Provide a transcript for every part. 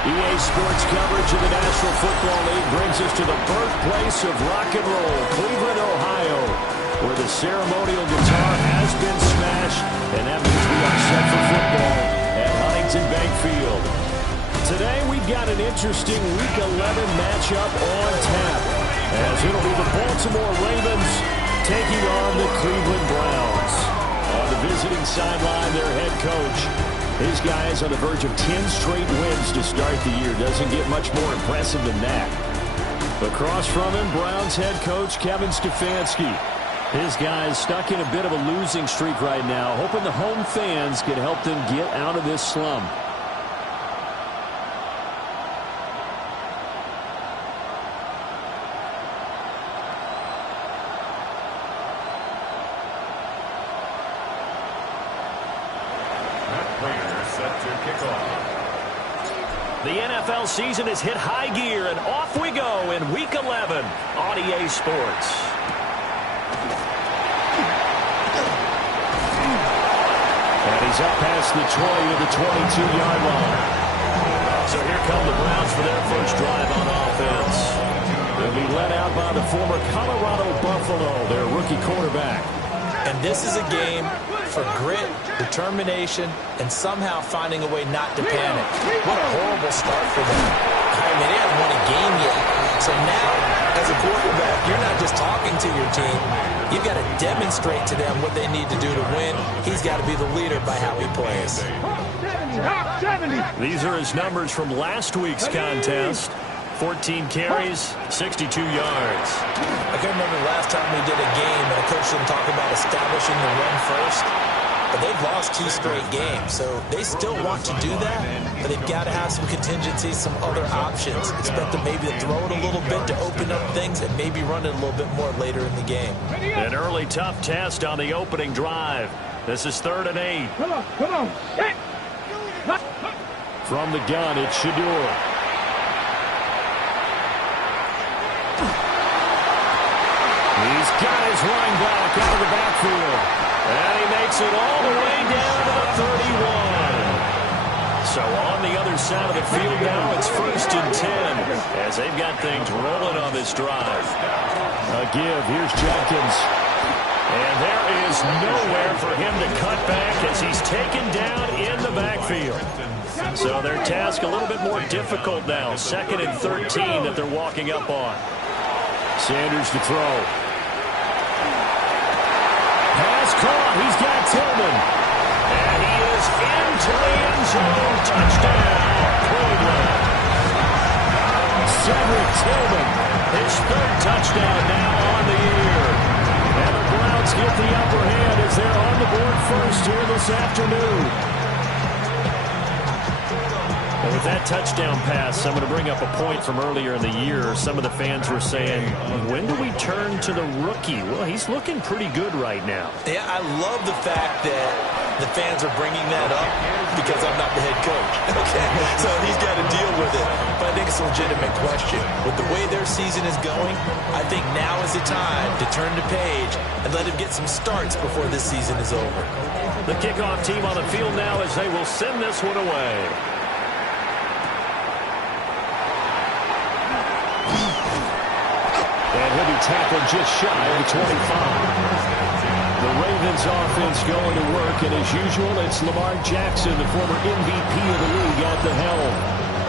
EA Sports coverage of the National Football League brings us to the birthplace of rock and roll, Cleveland, Ohio, where the ceremonial guitar has been smashed, and that means we are set for football at Huntington Bank Field. Today we've got an interesting Week 11 matchup on tap, as it'll be the Baltimore Ravens taking on the Cleveland Browns. On the visiting sideline, their head coach. His guys on the verge of 10 straight wins to start the year. Doesn't get much more impressive than that. Across from him, Browns head coach Kevin Stefanski. His guys stuck in a bit of a losing streak right now, hoping the home fans can help them get out of this slump. The NFL season has hit high gear, and off we go in Week 11 on EA Sports. And he's up past the 20 to the 22-yard line. So here come the Browns for their first drive on offense. They'll be led out by the former Colorado Buffalo, their rookie quarterback. And this is a game for grit, determination, and somehow finding a way not to panic. What a horrible start for them. I mean, they haven't won a game yet. So now, as a quarterback, you're not just talking to your team. You've got to demonstrate to them what they need to do to win. He's got to be the leader by how he plays. These are his numbers from last week's contest. 14 carries, 62 yards. I can remember last time we did a game and I coached them talking about establishing the run first. But they've lost 2 straight games, so they still want to do that, but they've got to have some contingencies, some other options. Expect them maybe to throw it a little bit to open up things and maybe run it a little bit more later in the game. An early tough test on the opening drive. This is 3rd and 8. Come on. Hey. From the gun, it's Shador. He's got his running back out of the backfield. And he makes it all the way down to the 31. So on the other side of the field now, it's 1st and 10 as they've got things rolling on this drive. A give. Here's Jenkins. And there is nowhere for him to cut back as he's taken down in the backfield. So their task a little bit more difficult now. 2nd and 13 that they're walking up on. Sanders to throw. Pass caught. He's got Tillman. And he is into the end zone. Touchdown, Cleveland. Cedric Tillman, his 3rd touchdown now on the year. And the Browns get the upper hand as they're on the board first here this afternoon. And with that touchdown pass, I'm going to bring up a point from earlier in the year. Some of the fans were saying, when do we turn to the rookie? Well, he's looking pretty good right now. Yeah, I love the fact that the fans are bringing that up because I'm not the head coach. Okay, so he's got to deal with it. But I think it's a legitimate question. With the way their season is going, I think now is the time to turn the page and let him get some starts before this season is over. The kickoff team on the field now as they will send this one away. And he'll be tackled just shy of the 25. The Ravens offense going to work, and as usual, it's Lamar Jackson, the former MVP of the league, at the helm.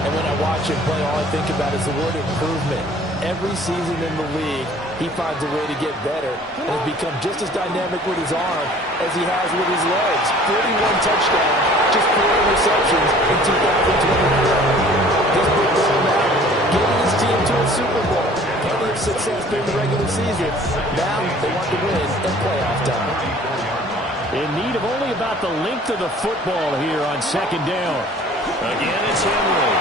And when I watch him play, all I think about is the word improvement. Every season in the league, he finds a way to get better and has become just as dynamic with his arm as he has with his legs. 41 touchdowns, just 4 interceptions in 2024. He's been going out, getting his team to a Super Bowl. Plenty of success during the regular season. Now they want to win in playoff time. In need of only about the length of the football here on 2nd down. Again, it's Henry.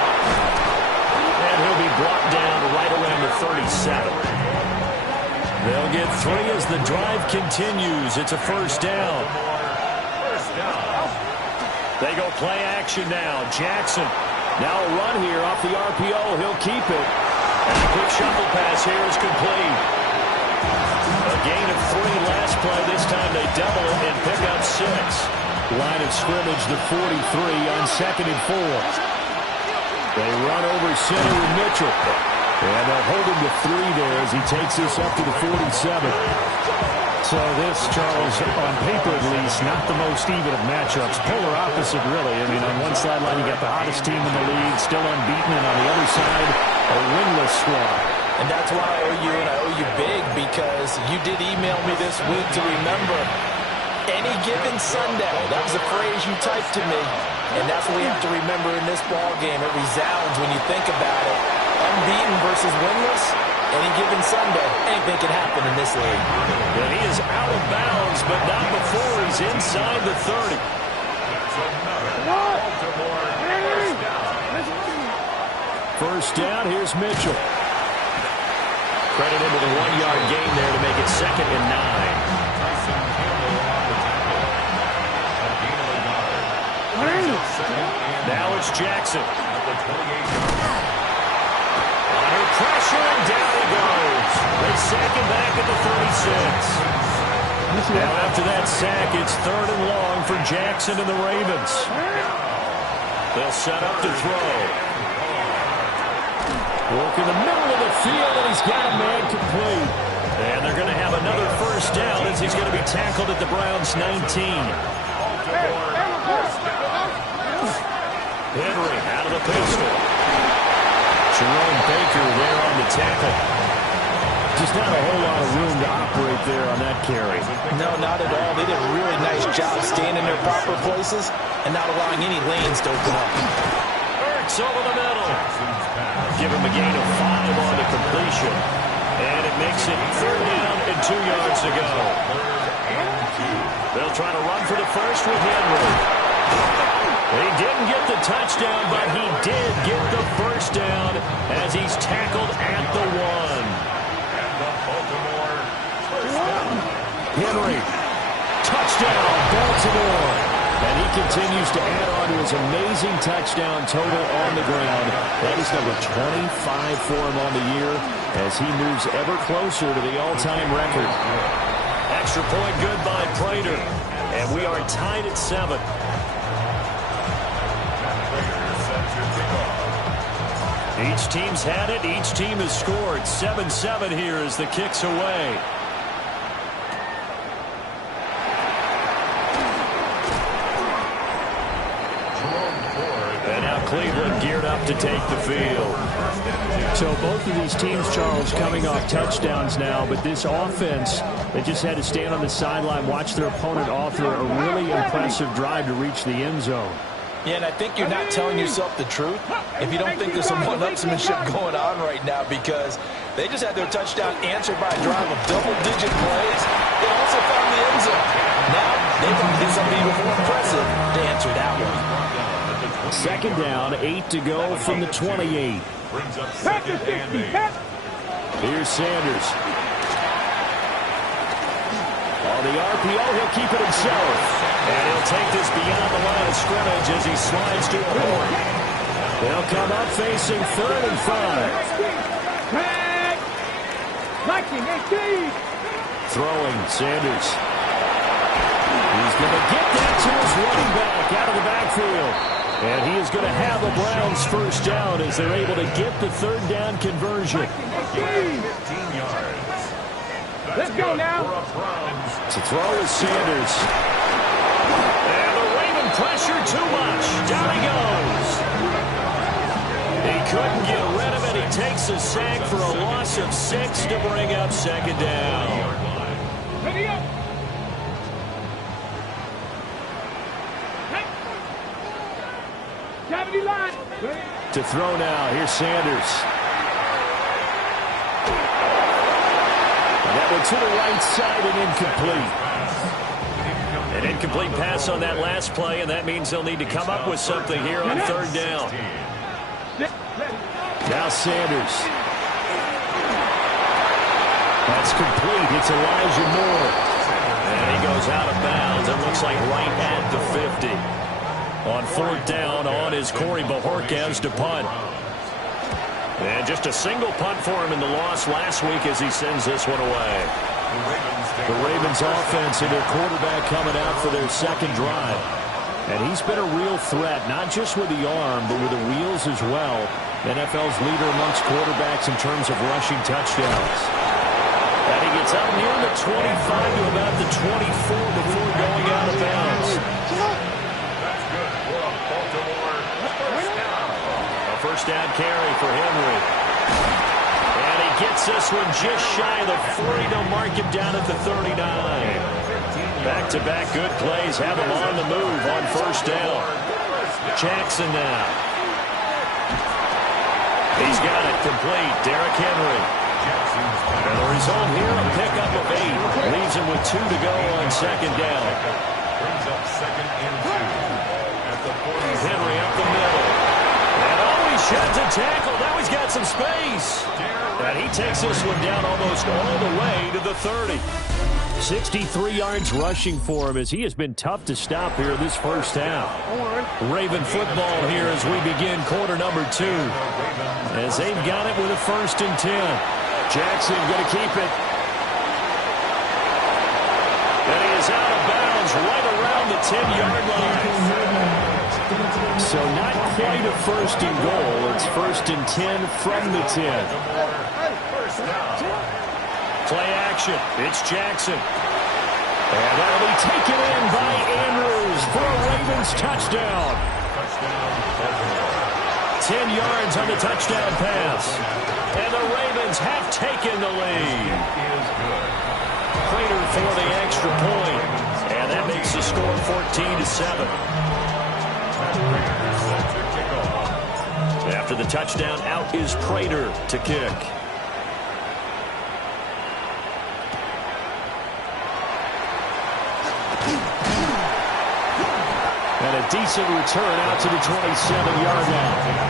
And he'll be brought down right around the 37. They'll get 3 as the drive continues. It's a 1st down. They go play action now. Jackson. Now a run here off the RPO. He'll keep it. And a quick shuffle pass here is complete. A gain of 3 last play. This time they double it and pick up 6. Line of scrimmage, the 43 on 2nd and 4. They run over center with Mitchell. And they'll hold him to 3 there as he takes this up to the 47. So this, Charles, on paper at least, not the most even of matchups. Polar opposite, really. I mean, on one sideline, you got the hottest team in the league, still unbeaten, and on the other side, a winless squad. And that's why I owe you, and I owe you big, because you did email me this week to remember any given Sunday. That was a phrase you typed to me, and that's what we have to remember in this ball game. It resounds when you think about it. Unbeaten versus winless, any given Sunday. Anything can happen in this league. And he is out of bounds, but not before he's inside the 30. First down, here's Mitchell. Credit him with a 1-yard gain there to make it 2nd and 9. Now it's Jackson. Under pressure, and down he goes. They sack him back at the 36. Now after that sack, it's 3rd and long for Jackson and the Ravens. They'll set up to throw. Work in the middle of the field, and he's got a man complete. And they're going to have another first down as he's going to be tackled at the Browns' 19. Henry out of the pistol. Jerome Baker there on the tackle. Just not a whole lot of room to operate there on that carry. No, not at all. They did a really nice job staying in their proper places and not allowing any lanes to open up. Burks over the middle. Give him a gain of 5 on the completion. And it makes it 3rd down and 2 yards to go. They'll try to run for the first with Henry. He didn't get the touchdown, but he did get the first down as he's tackled at the 1. Henry, touchdown, Baltimore. And he continues to add on to his amazing touchdown total on the ground. That is number 25 for him on the year as he moves ever closer to the all-time record. Extra point good by Prater. And we are tied at 7. Each team's had it. Each team has scored. 7-7 here as the kick's away. And now Cleveland geared up to take the field. So both of these teams, Charles, coming off touchdowns now, but this offense, they just had to stand on the sideline, watch their opponent author a really impressive drive to reach the end zone. Yeah, and I think you're not telling yourself the truth if you don't think there's some one-upsmanship going on right now, because they just had their touchdown answered by a drive of double-digit plays. They also found the end zone. Now they want to do something even more impressive to answer that one. 2nd down, 8 to go from the 28. Brings up 2nd and 8. Here's Sanders. On the RPO, he'll keep it himself. And he'll take this beyond the line of scrimmage as he slides to a horn. They'll come up facing 3rd and 5. Throwing, Sanders. He's going to get that to his running back out of the backfield. And he is going to have a Browns first down as they're able to get the 3rd down conversion. 15 yards. Let's go now. To throw is Sanders. And the Raven pressure too much. Down he goes. He couldn't get rid of it. He takes a sack for a loss of 6 to bring up 2nd down. Ready up. Cavity line. To throw now. Here's Sanders. That one to the right side and incomplete. An incomplete pass on that last play, and that means they'll need to come up with something here on 3rd down. Now Sanders. That's complete. It's Elijah Moore. And he goes out of bounds. It looks like right at the 50. On 4th down, on is Corey Bajorquez to punt. And just a single punt for him in the loss last week as he sends this one away. The Ravens offense and their quarterback coming out for their 2nd drive. And he's been a real threat, not just with the arm, but with the wheels as well. NFL's leader amongst quarterbacks in terms of rushing touchdowns. And he gets up near the 25 to about the 24 before going out of bounds. That's good for a Baltimore first down. A first down carry for Henry. And he gets this one just shy of the 40 to mark him down at the 39. Back-to-back good plays have him on the move on first down. Jackson now. He's got it complete. Derrick Henry. And the result here, a pickup of 8. Leaves him with 2 to go on second down. Brings up second and 2. At the 40. Henry up the middle. And he sheds a tackle. Now he's got some space. And he takes this one down almost all the way to the 30. 63 yards rushing for him as he has been tough to stop here this first half. Raven football here as we begin quarter number 2. As they've got it with a first and 10. Jackson going to keep it. And he is out of bounds right around the 10-yard line. So not quite a first and goal. It's first and 10 from the 10. Play action. It's Jackson. And that'll be taken in by Andrews for a Ravens touchdown. 10 yards on the touchdown pass. And the Ravens have taken the lead. Prater for the extra point. And that makes the score 14-7. After the touchdown, out is Prater to kick. And a decent return out to the 27-yard line.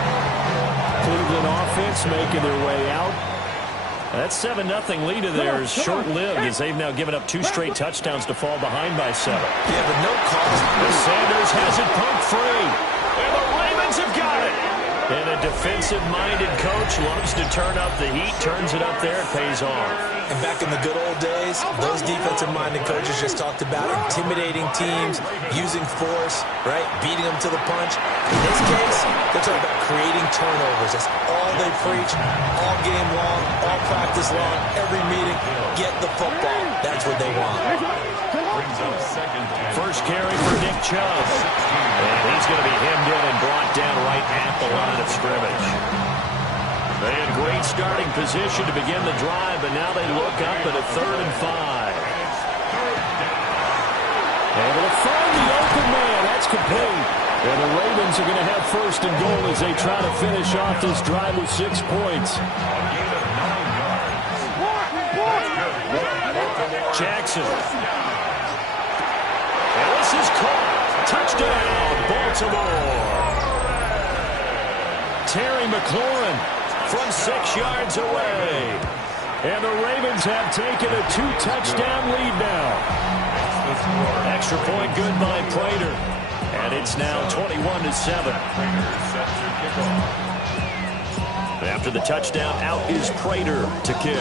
Cleveland offense making their way out. That 7-0 lead of theirs short-lived as they've now given up 2 straight touchdowns to fall behind by 7. Yeah, but no call. Sanders has it pumped free. And the Ravens have got it. And a defensive-minded coach loves to turn up the heat, turns it up there, it pays off. And back in the good old days, those defensive-minded coaches just talked about intimidating teams, using force, right, beating them to the punch. In this case, they're talking about creating turnovers. That's all they preach, all game long, all practice long, every meeting. Get the football. That's what they want. First carry for Nick Chubb. And he's going to be hemmed in and brought down right at the line of scrimmage. They had great starting position to begin the drive, but now they look up at a 3rd and 5. Able to find the open man. That's complete. And the Ravens are going to have first and goal as they try to finish off this drive with 6 points. Jackson. And this is caught. Touchdown, Baltimore. Terry McLaurin from 6 yards away. And the Ravens have taken a 2-touchdown lead now. Extra point good by Prater. And it's now 21-7. After the touchdown, out is Prater to kick.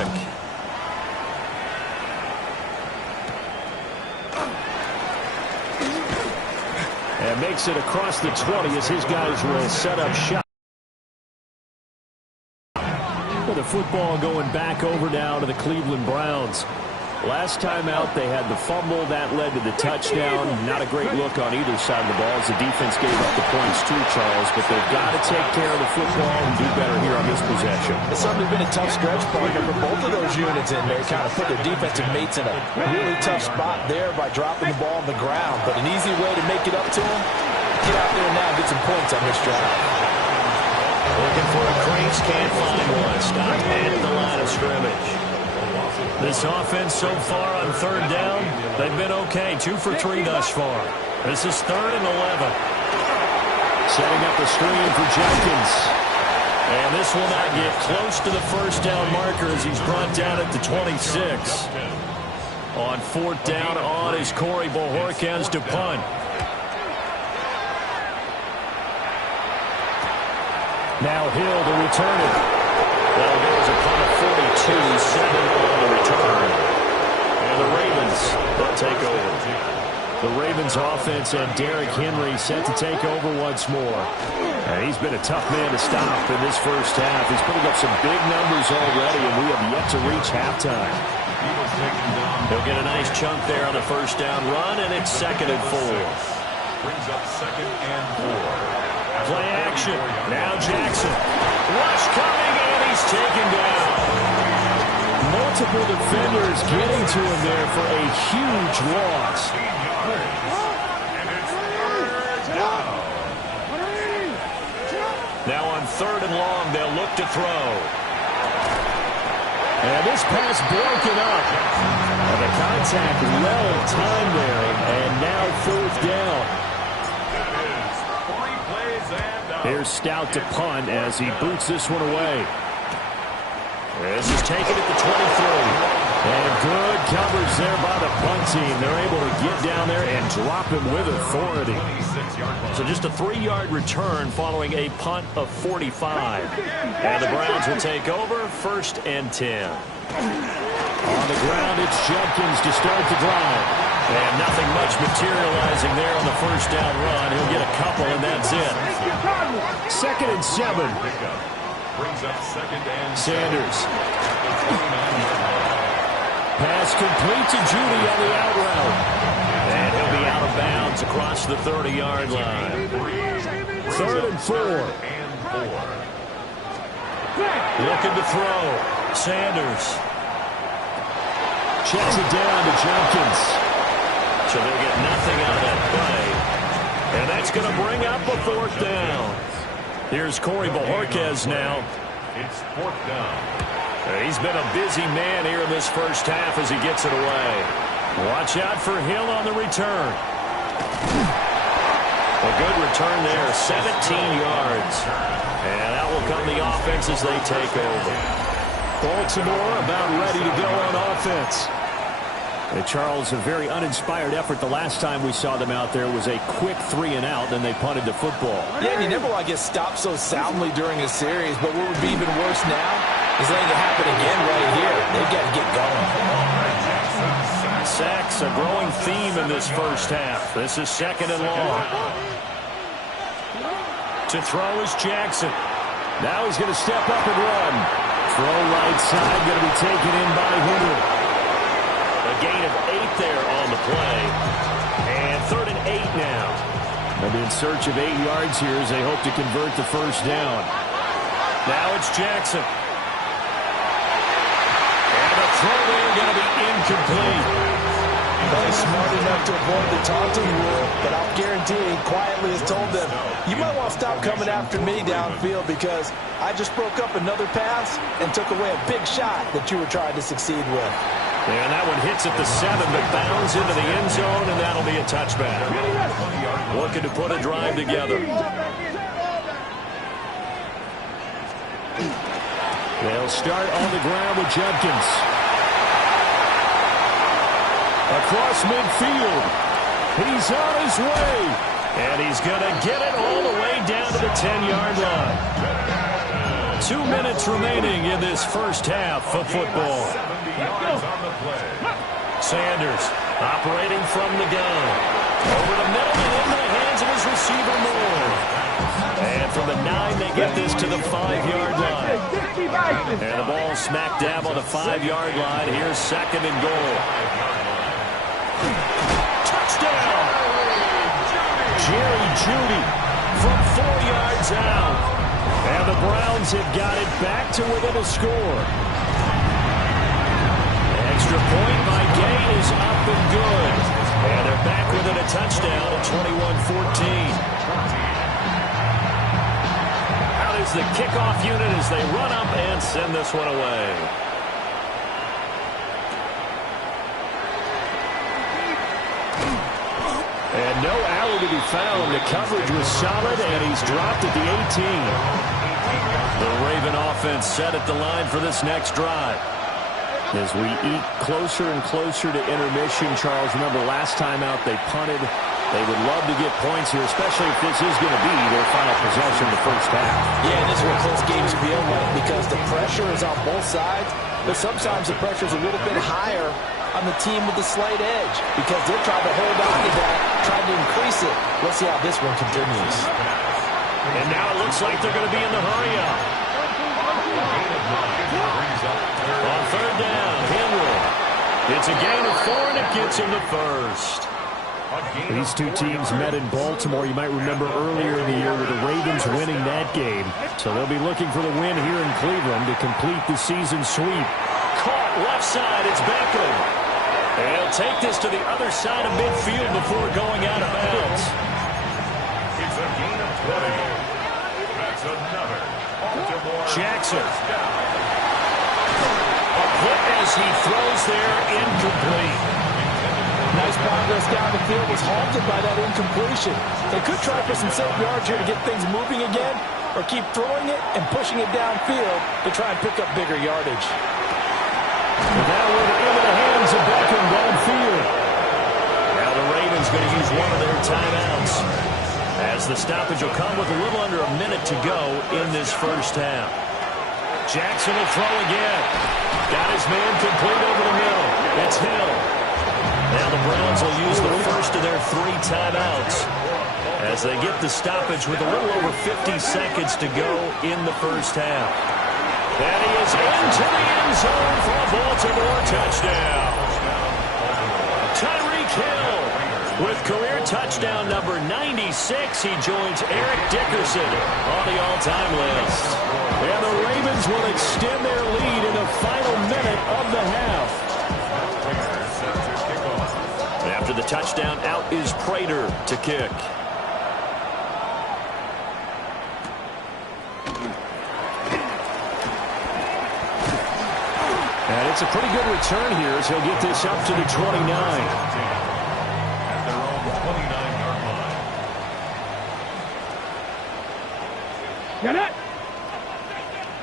And makes it across the 20 as his guys will set up shop. With the football going back over now to the Cleveland Browns. Last time out, they had the fumble. That led to the touchdown. Not a great look on either side of the ball as the defense gave up the points too, Charles. But they've got to take care of the football and do better here on this possession. It's certainly been a tough stretch, partner, for both of those units in there. Kind of put their defensive mates in a really tough spot there by dropping the ball on the ground. But an easy way to make it up to them, get out there now and get some points on this drive. Looking for a crease, can't find one. Stop at the line of scrimmage. This offense so far on 3rd down, they've been okay. 2 for 3 thus far. This is 3rd and 11. Setting up the screen for Jenkins. And this will not get close to the first down marker as he's brought down at the 26. On 4th down on is Corey Bojorquez to punt. Now Hill to return it. Well, there was a punt of 42, 7 on the return. And the Ravens will take over. The Ravens offense and Derrick Henry set to take over once more. And he's been a tough man to stop in this first half. He's putting up some big numbers already, and we have yet to reach halftime. He'll get a nice chunk there on the first down run, and it's 2nd and 4. Brings up 2nd and 4. Play action. Now Jackson. Rush coming, and he's taken down. Multiple defenders getting to him there for a huge loss. Now on 3rd and long, they'll look to throw. And this pass broken up. And the contact well timed there. And now 4th down. Here's Stout to punt as he boots this one away. This is taken at the 23. And good coverage there by the punt team. They're able to get down there and drop him with authority. So just a 3-yard return following a punt of 45. And the Browns will take over 1st and 10. On the ground, it's Judkins to start the drive. And nothing much materializing there on the first down run. He'll get a couple, and that's it. 2nd and 7. Brings up 2nd and Sanders. Pass complete to Judy on the out route. And he'll be out of bounds across the 30-yard line. 3rd and 4. Looking to throw. Sanders. Checks it down to Jenkins. So they'll get nothing out of that play. And that's going to bring up a 4th down. Here's Corey Bojorquez now. It's 4th down. He's been a busy man here in this first half as he gets it away. Watch out for Hill on the return. A good return there, 17 yards. And that will come the offense as they take over. Baltimore about ready to go on offense. And Charles, a very uninspired effort. The last time we saw them out there was a quick 3 and out, then they punted the football. Yeah, and you never want to get stopped so soundly during a series, but what would be even worse now is letting it happen again right here. They've got to get going. Sacks, a growing theme in this first half. This is 2nd and long. To throw is Jackson. Now he's going to step up and run. Throw right side, going to be taken in by Henry. A gain of 8 there on the play. And 3rd and 8 now. They'll be in search of 8 yards here as they hope to convert the first down. Now it's Jackson. And the throw there going to be incomplete. Well, he's smart enough to avoid the taunting rule, but I'll guarantee he quietly has told them, you might want to stop coming after me downfield because I just broke up another pass and took away a big shot that you were trying to succeed with. And that one hits at the 7, but bounds into the end zone, and that'll be a touchback. Looking to put a drive together. They'll start on the ground with Judkins. Across midfield. He's on his way. And he's going to get it all the way down to the 10-yard line. 2 minutes remaining in this first half of football. Sanders operating from the gun. Over the middle and into the hands of his receiver Moore. And from the 9, they get this to the 5-yard line. And the ball smack dab on the 5-yard line. Here's 2nd and goal. Touchdown! Jerry Jeudy from 4 yards out. And the Browns have got it back to within a score. Extra point by Gay is up and good. And they're back within a touchdown at 21-14. Out is the kickoff unit as they run up and send this one away. And no alley to be found. The coverage was solid, and he's dropped at the 18. The Raven offense set at the line for this next drive. As we eat closer and closer to intermission, Charles, remember last time out they punted. They would love to get points here, especially if this is going to be their final possession of the first half. Yeah, this is what close games feel like because the pressure is on both sides, but sometimes the pressure is a little bit higher on the team with the slight edge because they're trying to hold on to that, trying to increase it. Let's see how this one continues. And now it looks like they're going to be in the hurry-up. On third down, Henry. It's a gain of 4, and it gets him the first. These two teams met in Baltimore. You might remember earlier in the year with the Ravens winning that game. So they'll be looking for the win here in Cleveland to complete the season sweep. Caught left side. It's Beckham. They'll take this to the other side of midfield before going out of bounds. It's a gain of 20. That's another Baltimore Jackson. A hit as he throws there, incomplete. Nice progress down the field was halted by that incompletion. They could try for some safe yards here to get things moving again, or keep throwing it and pushing it downfield to try and pick up bigger yardage. And that one into the hands of Beckham downfield. Now the Ravens going to use one of their timeouts, as the stoppage will come with a little under a minute to go in this first half. Jackson will throw again. Got his man complete over the middle. It's Hill. Now the Browns will use the first of their 3 timeouts as they get the stoppage with a little over 50 seconds to go in the first half. And he is into the end zone for a Baltimore touchdown. Tyreek Hill with career touchdown number 96. He joins Eric Dickerson on the all-time list. And the Ravens will extend their lead in the final minute of the half. After the touchdown, out is Prater to kick. And it's a pretty good return here as he'll get this up to the 29. At their own 29-yard line. Get it.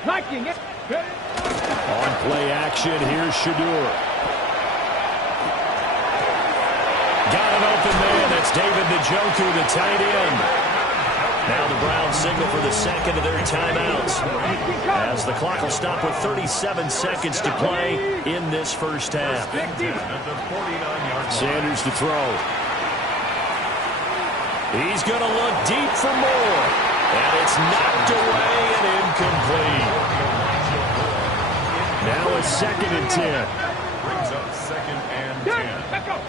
Liking it. On play action, here's Shadur. Got an open man. That's David Njoku, the tight end. Now the Browns signal for the second of their timeouts, as the clock will stop with 37 seconds to play in this first half. Sanders to throw. He's going to look deep for more. And it's knocked away and incomplete. Now a 2nd and 10. Brings up 2nd and 10. Let's go.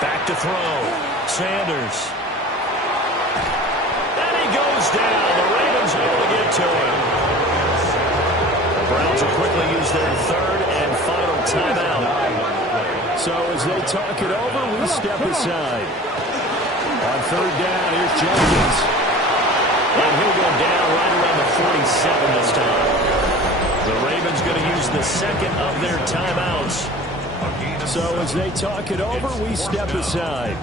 Back to throw. Sanders. And he goes down. The Ravens able to get to him. The Browns will quickly use their 3rd and final timeout. So as they talk it over, we step aside. On 3rd down, here's Jenkins. And he'll go down right around the 47 this time. The Ravens going to use the 2nd of their timeouts. So as they talk it over, we step aside.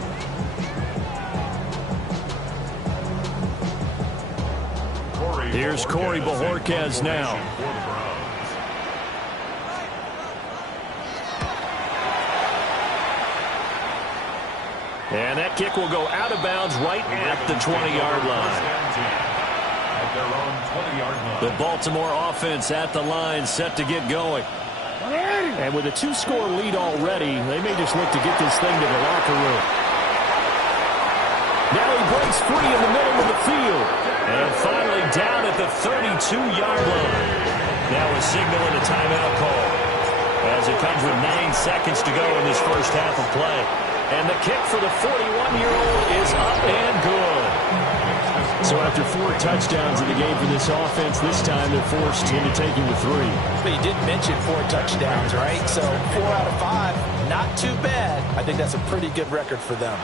Here's Corey Bojorquez now. And that kick will go out of bounds right at the 20-yard line. The Baltimore offense at the line, set to get going. And with a 2-score lead already, they may just look to get this thing to the locker room. Now he breaks free in the middle of the field. And finally down at the 32-yard line. Now a signal and a timeout call, as it comes with 9 seconds to go in this first half of play. And the kick for the 41-year-old is up and good. So after 4 touchdowns in the game for this offense, this time they're forced into taking the 3. But you did mention 4 touchdowns, right? So 4 out of 5, not too bad. I think that's a pretty good record for them.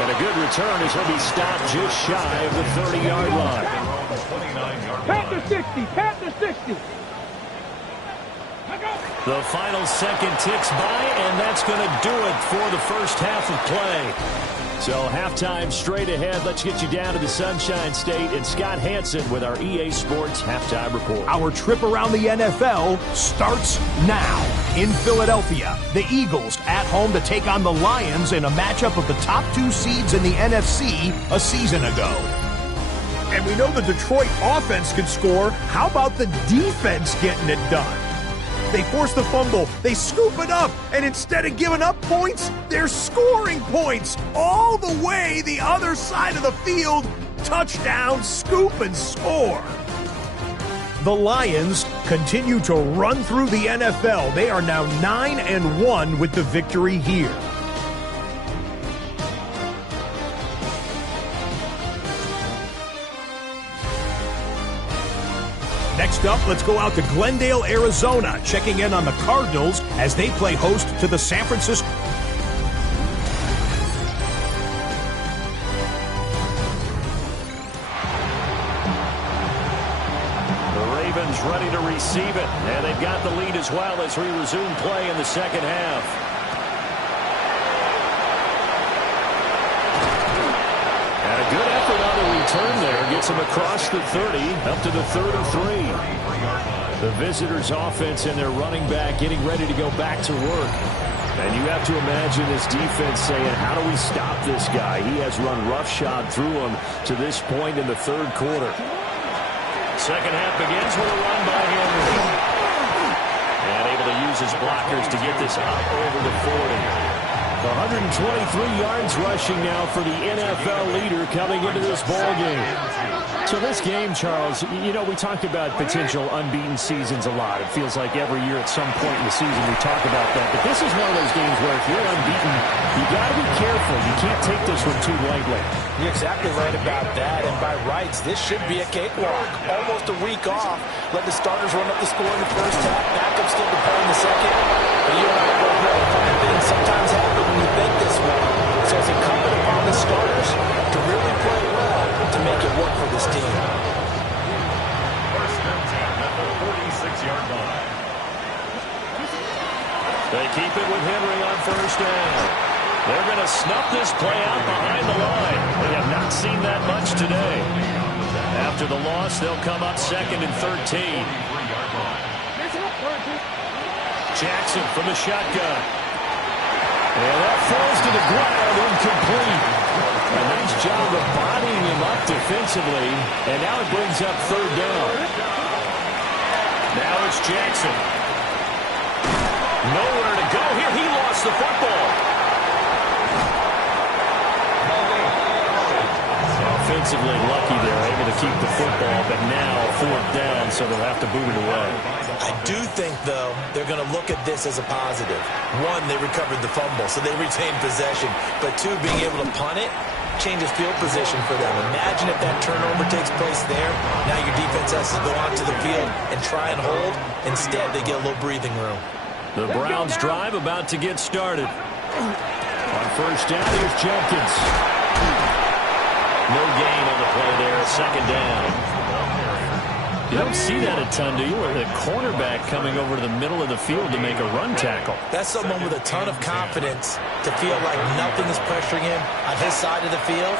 And a good return as he'll be stopped just shy of the 30-yard line. Panther 60. Panther 60. The final second ticks by, and that's going to do it for the first half of play. So halftime straight ahead. Let's get you down to the Sunshine State and Scott Hansen with our EA Sports Halftime Report. Our trip around the NFL starts now. In Philadelphia, the Eagles at home to take on the Lions in a matchup of the top 2 seeds in the NFC a season ago. And we know the Detroit offense can score. How about the defense getting it done? They force the fumble, they scoop it up, and instead of giving up points, they're scoring points all the way the other side of the field. Touchdown, scoop, and score. The Lions continue to run through the NFL. They are now 9-1 with the victory here. Next up, let's go out to Glendale, Arizona, checking in on the Cardinals as they play host to the San Francisco. The Ravens ready to receive it, and they've got the lead as well as we resume play in the second half. Good effort on the return there. Gets him across the 30, up to the 33. The visitors' offense and their running back getting ready to go back to work. And you have to imagine this defense saying, how do we stop this guy? He has run roughshod through him to this point in the third quarter. Second half begins with a run by Henry. And able to use his blockers to get this up over the 40. 123 yards rushing now for the NFL leader coming into this ball game. So this game, Charles, you know, we talk about potential unbeaten seasons a lot. It feels like every year at some point in the season we talk about that. But this is one of those games where if you're unbeaten, you got to be careful. You can't take this one too lightly. You're exactly right about that. And by rights, this should be a cakewalk. Almost a week off. Let the starters run up the score in the first half. Backups still to play in the second. But you and I both know funny things sometimes happen when you think this way. So it's incumbent upon the starters to really play well to make it work for this team. First and 10 at the 46-yard line. They keep it with Henry on first down. They're going to snuff this play out behind the line. They have not seen that much today. After the loss, they'll come up second and 13. Jackson from the shotgun. And that falls to the ground, incomplete. A nice job of bodying him up defensively. And now it brings up third down. Now it's Jackson. Nowhere to go here. He lost the football. Offensively lucky they're able to keep the football, but now fourth down, so they'll have to boot it away. I do think, though, they're going to look at this as a positive. One, they recovered the fumble, so they retained possession. But two, being able to punt it changes field position for them. Imagine if that turnover takes place there. Now your defense has to go onto the field and try and hold. Instead, they get a little breathing room. The Browns drive about to get started. On first down, here's Jenkins. No gain on the play there, second down. You don't see that a ton, do you? Or the cornerback coming over to the middle of the field to make a run tackle. That's someone with a ton of confidence to feel like nothing is pressuring him on his side of the field.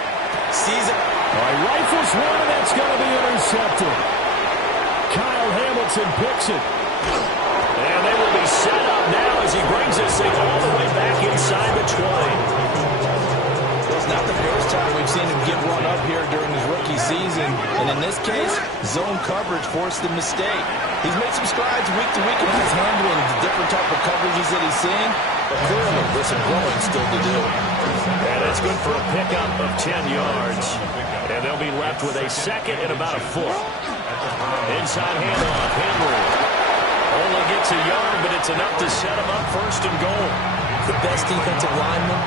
Sees it. All right, rifles one, and that's going to be intercepted. Kyle Hamilton picks it. And they will be set up now as he brings this thing all the way back inside the 20. It's not the first time we've seen him give one up here during his rookie season. And in this case, zone coverage forced the mistake. He's made some strides week to week in his handling the different type of coverages that he's seeing. But clearly, there's some growing still to do. And that's good for a pickup of 10 yards. And they'll be left with a second and about a foot. Inside handoff, Henry. Only gets a yard, but it's enough to set him up first and goal. The best defensive linemen,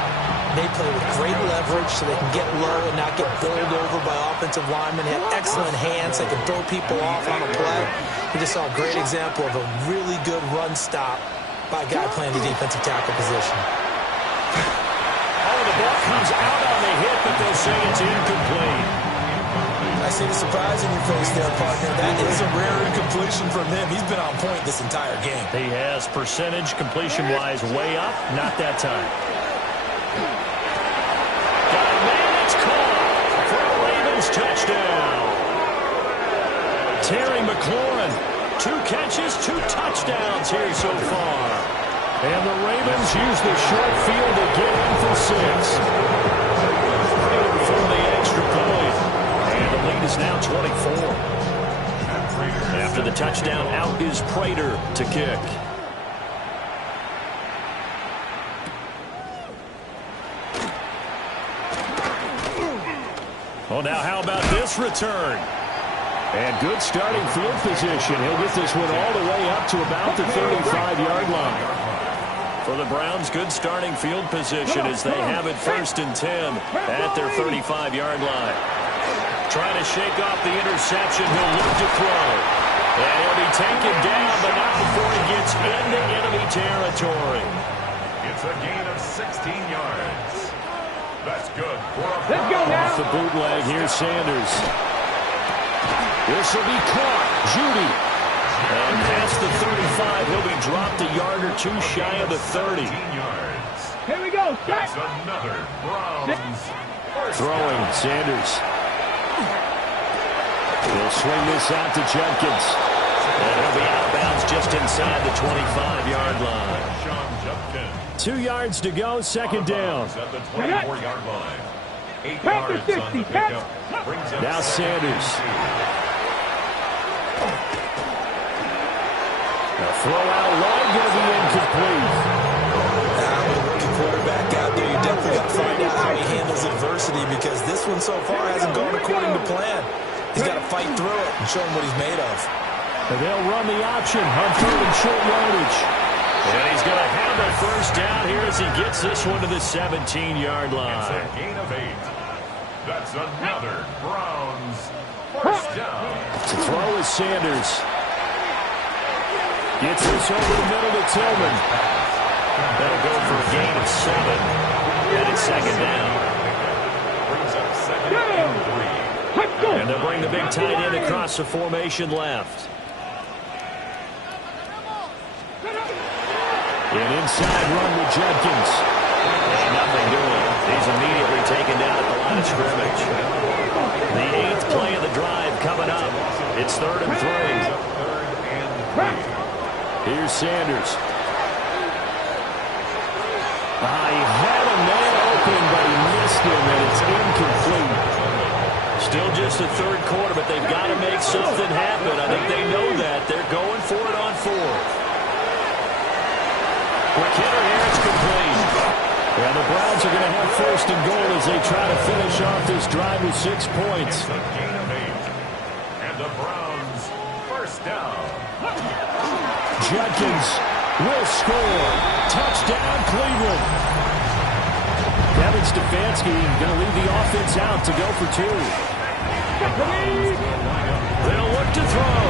they play with great leverage so they can get low and not get bowled over by offensive linemen. They have excellent hands. They can throw people off on a play. We just saw a great example of a really good run stop by a guy playing the defensive tackle position. Oh, the ball comes out on the hit, but they'll say it's incomplete. I see the surprise in your face there, partner. That is a rare incompletion from him. He's been on point this entire game. He has percentage completion-wise way up. Not that time. Got a man, it's caught for a Ravens touchdown. Terry McLaurin, 2 catches, 2 touchdowns here so far. And the Ravens use the short field to get in for 6. From the extra point. And the lead is now touchdown. Out is Prater to kick. Oh, now how about this return? And good starting field position. He'll get this one all the way up to about the 35-yard line. For the Browns, good starting field position as they have it 1st and 10 at their 35-yard line. Trying to shake off the interception. He'll look to throw. And he'll be taken down, but not before he gets into enemy territory. It's a gain of 16 yards. That's good. Let's go now. Off the bootleg, here's Sanders. This will be caught. Judy. And past the 35, he'll be dropped a yard or two shy of the 30. Yards. Here we go. That's another Browns. Throwing, Sanders. He'll swing this out to Judkins. And he'll be out of bounds just inside the 25-yard line. 2 yards to go, 2nd down. At the 24-yard line. 8 Pass the yards 60, on the pass. pickup. Brings up Now Sanders. The throw out wide going to be incomplete. Now with a rookie quarterback out there, you definitely got to find out how he handles adversity, because this one so far hasn't gone according to plan. He's got to fight through it and show him what he's made of. And they'll run the option on 3rd and short yardage. And he's going to have a 1st down here as he gets this one to the 17-yard It's line. a gain of 8. That's another Browns 1st down. To throw is Sanders. Gets this over the middle to Tillman. That'll go for a gain of 7. And it's 2nd down. Brings up 2nd and 3. And they'll bring the big tight end across the formation left. An inside run with Judkins. And nothing doing. He's immediately taken down at the line of scrimmage. The 8th play of the drive coming up. It's 3rd and 3. Here's Sanders. He had a man open, but he missed him, and it's incomplete. Still just the 3rd quarter, but they've got to make something happen. I think they know that. They're going for it on 4th. McKinnon here, it's complete. And the Browns are going to have 1st and goal as they try to finish off this drive with 6 points. It's a gain of 8. And the Browns 1st down. Judkins will score. Touchdown, Cleveland. Kevin Stefanski going to leave the offense out to go for 2. They'll look to throw.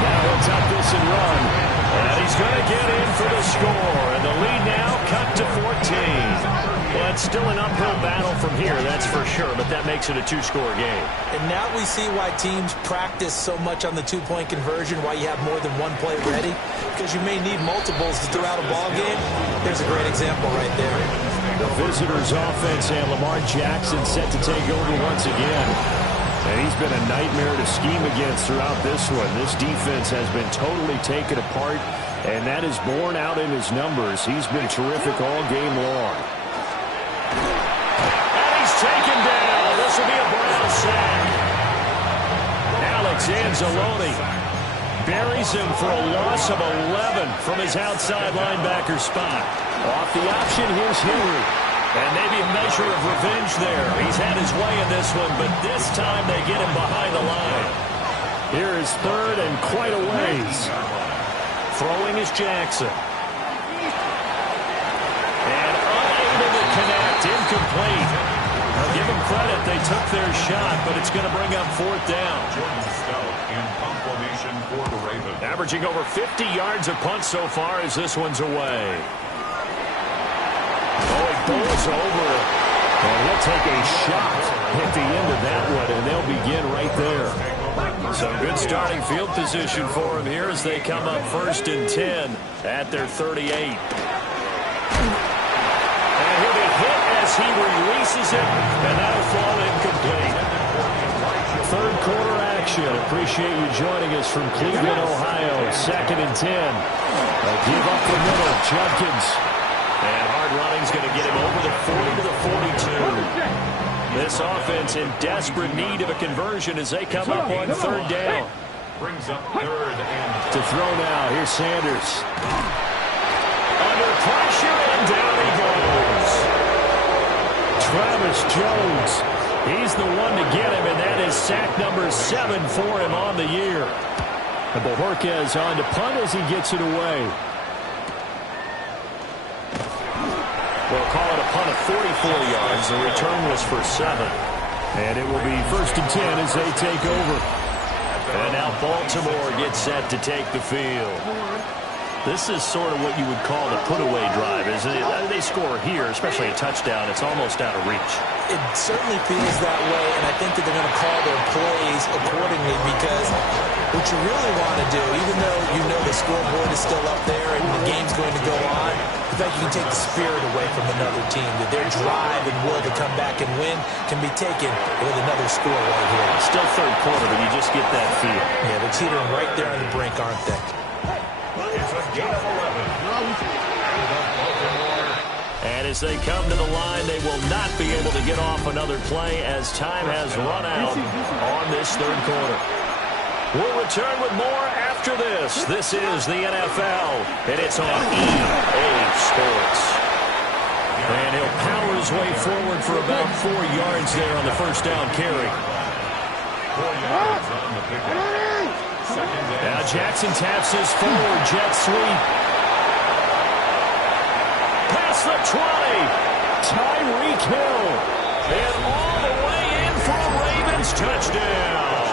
Now he'll tuck this and run. And he's going to get in for the score. And the lead now cut to 14. Well, it's still an uphill battle from here, that's for sure, but that makes it a 2-score game. And now we see why teams practice so much on the 2-point conversion, why you have more than one play ready, because you may need multiples throughout a ball game. Here's a great example right there. The visitors' offense and Lamar Jackson set to take over once again. And he's been a nightmare to scheme against throughout this one. This defense has been totally taken apart, and that is borne out in his numbers. He's been terrific all game long. And he's taken down. This will be a Brown sack. Alex Anzalone buries him for a loss of 11 from his outside linebacker spot. Off the option, here's Henry. And maybe a measure of revenge there. He's had his way in this one, but this time they get him behind the line. Here is 3rd and quite a ways. Throwing is Jackson. And unable to connect, incomplete. I'll give them credit, they took their shot, but it's going to bring up 4th down. Jordan Stout in punt formation for the Ravens. Averaging over 50 yards a punt so far as this one's away. Bowls over it. And he'll take a shot at the end of that one, and they'll begin right there. So good starting field position for him here as they come up 1st and 10 at their 38. And he'll be hit as he releases it, and that'll fall incomplete. 3rd quarter action. Appreciate you joining us from Cleveland, Ohio. 2nd and 10. They'll give up the middle. Judkins. And hard running's going to get him over the 40 to the 42. This offense in desperate need of a conversion as they come up on 3rd down. Brings up To throw now, here's Sanders. Under pressure, and down he goes. Travis Jones, he's the one to get him, and that is sack number 7 for him on the year. And Bojorquez on to punt as he gets it away. We'll call it a punt of 44 yards. The return was for 7. And it will be 1st and 10 as they take over. And now Baltimore gets set to take the field. This is sort of what you would call the put-away drive, isn't it? They score here, especially a touchdown. It's almost out of reach. It certainly feels that way, and I think that they're going to call their plays accordingly, because what you really want to do, even though you know the scoreboard is still up there and the game's going to go on, the fact you can take the spirit away from another team, that their drive and will to come back and win can be taken with another score right here. Still third quarter, but you just get that feel. Yeah, they're teetering right there on the brink, aren't they? It's a gain of 11. And as they come to the line, they will not be able to get off another play as time has run out on this third quarter. We'll return with more after this. This is the NFL, and it's on EA Sports. And he'll power his way forward for about 4 yards there on the first down carry. 4 yards on the pickup. Now Jackson taps his forward jet sweep. Past the 20. Tyreek Hill. And all the way in for a Ravens touchdown.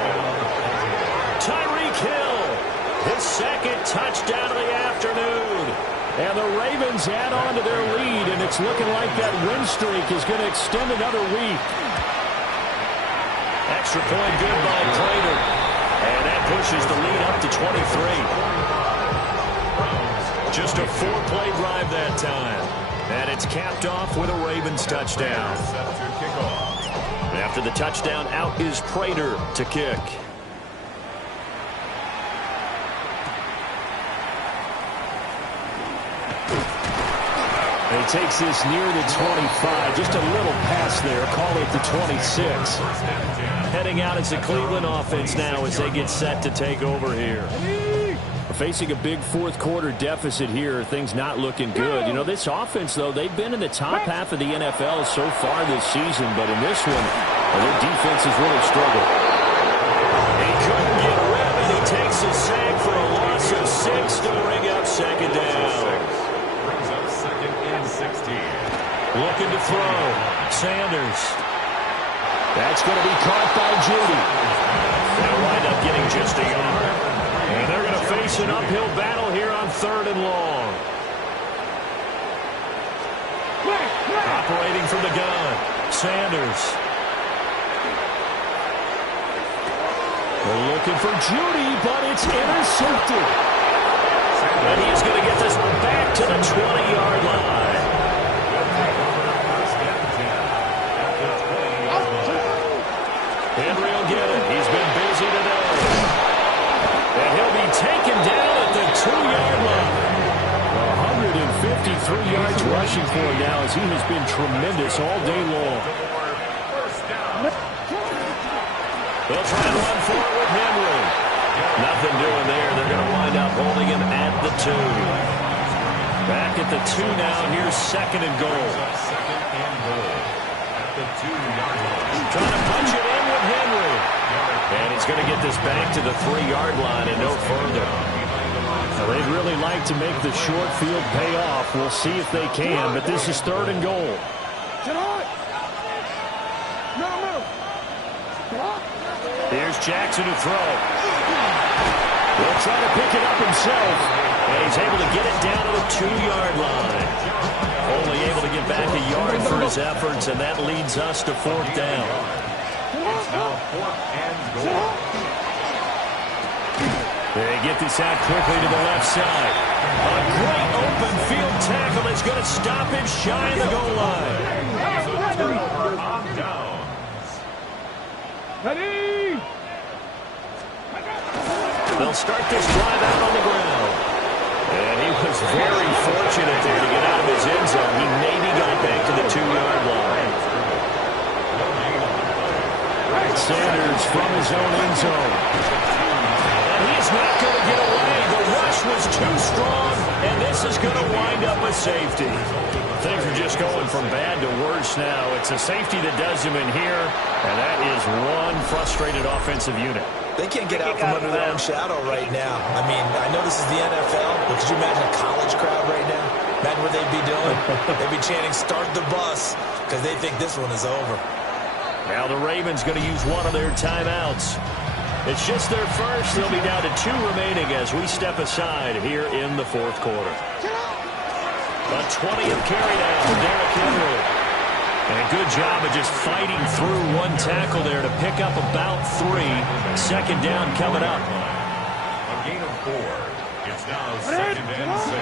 Tyreek Hill, his second touchdown of the afternoon. And the Ravens add on to their lead, and it's looking like that win streak is going to extend another week. Extra point good by Prater. And that pushes the lead up to 23. Just a 4-play drive that time. And it's capped off with a Ravens touchdown. After the touchdown, out is Prater to kick. And he takes this near the 25. Just a little pass there. Call it the 26. Heading out as the Cleveland offense now as they get set to take over here. Facing a big fourth quarter deficit here, things not looking good. You know, this offense, though, they've been in the top half of the NFL so far this season, but in this one, their defense has really struggled. He couldn't get rid of it. He takes a sack for a loss of 6 to bring up second down. Brings up 2nd and 16. Looking to throw. Sanders. That's going to be caught by Judy. They'll wind up getting just a yard. And they're going to face an uphill battle here on 3rd and long. Operating from the gun. Sanders. They're looking for Judy, but it's intercepted. And he's going to get this one back to the 20-yard line. Henry will get it. He's been busy today. And he'll be taken down at the 2-yard line. 153 yards rushing for him now as he has been tremendous all day long. They'll try and run for it with Henry. Nothing doing there. They're going to wind up holding him at the 2. Back at the 2 now. Here's 2nd and goal. Trying to punch it in with Henry. And he's going to get this back to the 3-yard line and no further. Now, they'd really like to make the short field pay off. We'll see if they can, but this is 3rd and goal. Here's Jackson to throw. He'll try to pick it up himself. And he's able to get it down to the 2-yard line. Only able to get back a yard for his efforts, and that leads us to 4th down. It's now 4th and goal. They get this out quickly to the left side. A great open field tackle is going to stop him shy of the goal line. Turnover on downs. Ready? They'll start this drive out on the ground. And he was very fortunate there to get out of his end zone. He maybe got back to the 2-yard line. Sanders from his own end zone. And he is not going to get away. The rush was too strong, and this is going to wind up a safety. Things are just going from bad to worse now. It's a safety that does him in here, and that is one frustrated offensive unit. They can't get out from under their own shadow right now. I mean, I know this is the NFL, but could you imagine a college crowd right now? Imagine what they'd be doing. They'd be chanting, "Start the bus," because they think this one is over. Now the Ravens going to use one of their timeouts. It's just their first. They'll be down to 2 remaining as we step aside here in the fourth quarter. A 20th carry down, Derrick Henry. And a good job of just fighting through one tackle there to pick up about 3. Second down coming up. A gain of 4. It's now 2nd and 6.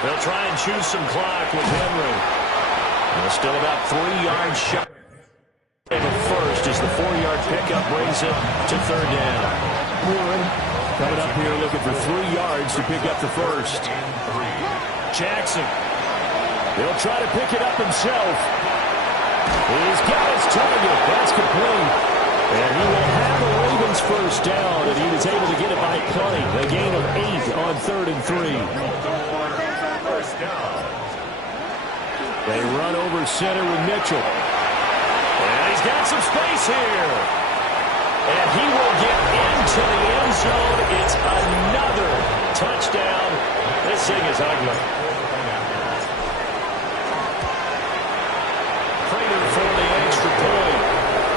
They'll try and choose some clock with Henry. And still about 3 yards shy. First as the 4-yard pickup brings it to 3rd down. Coming up here looking for 3 yards to pick up the first. Jackson. He'll try to pick it up himself. He's got his target. That's complete. And he will have the Ravens first down, and he was able to get it by play. A gain of 8 on 3rd and 3. They run over center with Mitchell. And he's got some space here. And he will get into the end zone. It's another touchdown. This thing is ugly. Prater for the extra point.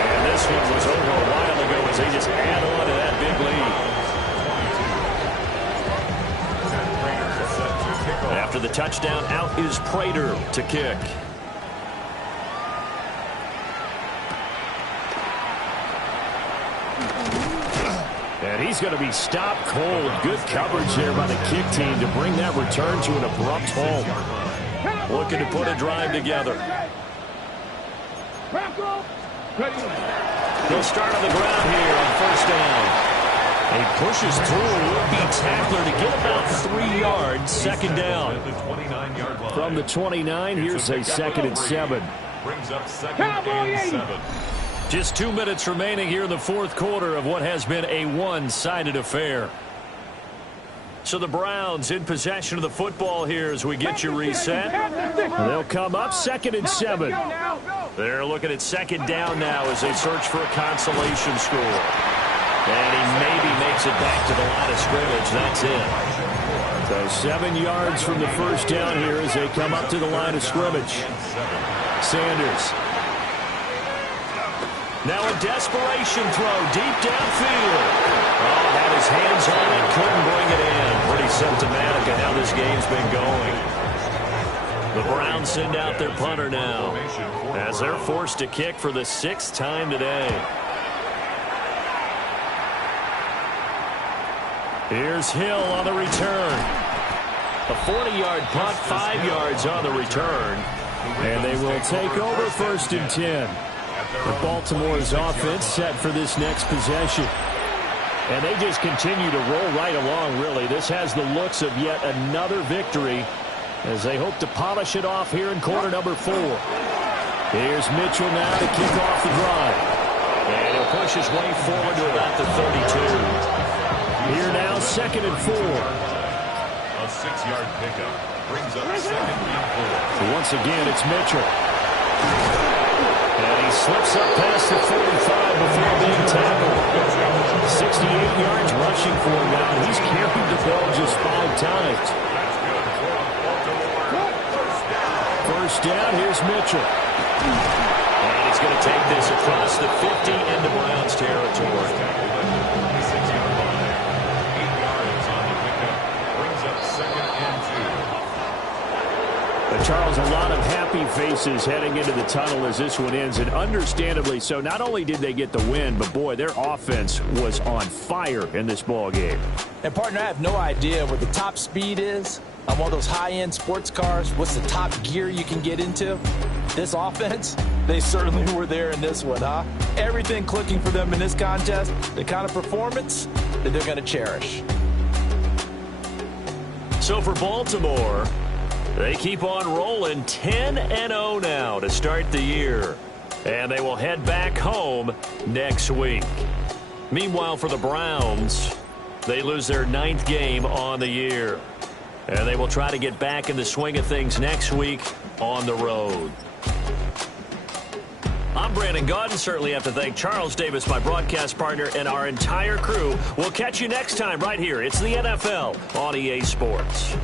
And this one was over a while ago as they just add on to that big lead. After the touchdown, out is Prater to kick. And he's going to be stopped cold. Good coverage there by the kick team to bring that return to an abrupt halt. Looking to put a drive together. He'll start on the ground here on first down. He pushes through a would-be tackler to get about 3 yards. Second down. From the 29, here's a 2nd and 7. Brings up 2nd and 7. Just 2 minutes remaining here in the fourth quarter of what has been a one-sided affair. So the Browns in possession of the football here as we get you reset. They'll come up 2nd and 7. They're looking at 2nd down now as they search for a consolation score. And he maybe makes it back to the line of scrimmage. That's it. So 7 yards from the first down here as they come up to the line of scrimmage. Sanders. Now a desperation throw deep downfield. Oh, had his hands on it, couldn't bring it in. Pretty symptomatic of how this game's been going. The Browns send out their punter now as they're forced to kick for the 6th time today. Here's Hill on the return. A 40-yard punt, 5 yards on the return. And they will take over 1st and 10. The Baltimore's offense set for this next possession. And they just continue to roll right along, really. This has the looks of yet another victory as they hope to polish it off here in quarter number 4. Here's Mitchell now to kick off the drive. And he'll push his way forward to about the 32. Here now, 2nd and 4. A 6-yard pickup brings up 2nd and 4. So once again, it's Mitchell. And he slips up past the 45 before being tackled. 68 yards rushing for him now. He's carried the ball just 5 times. First down, here's Mitchell. And he's going to take this across the 50 into Browns territory. 6-yard line. 8 yards on the pickup. Brings up 2nd and 2. Charles, a lot of happy faces heading into the tunnel as this one ends, and understandably so. Not only did they get the win, but boy, their offense was on fire in this ball game. And partner, I have no idea what the top speed is on one of those high-end sports cars. What's the top gear you can get into? This offense, they certainly were there in this one, huh? Everything clicking for them in this contest, the kind of performance that they're going to cherish. So for Baltimore, they keep on rolling 10-0 now to start the year. And they will head back home next week. Meanwhile, for the Browns, They lose their 9th game on the year. And they will try to get back in the swing of things next week on the road. I'm Brandon Gaudin. Certainly have to thank Charles Davis, my broadcast partner, and our entire crew. We'll catch you next time right here. It's the NFL on EA Sports.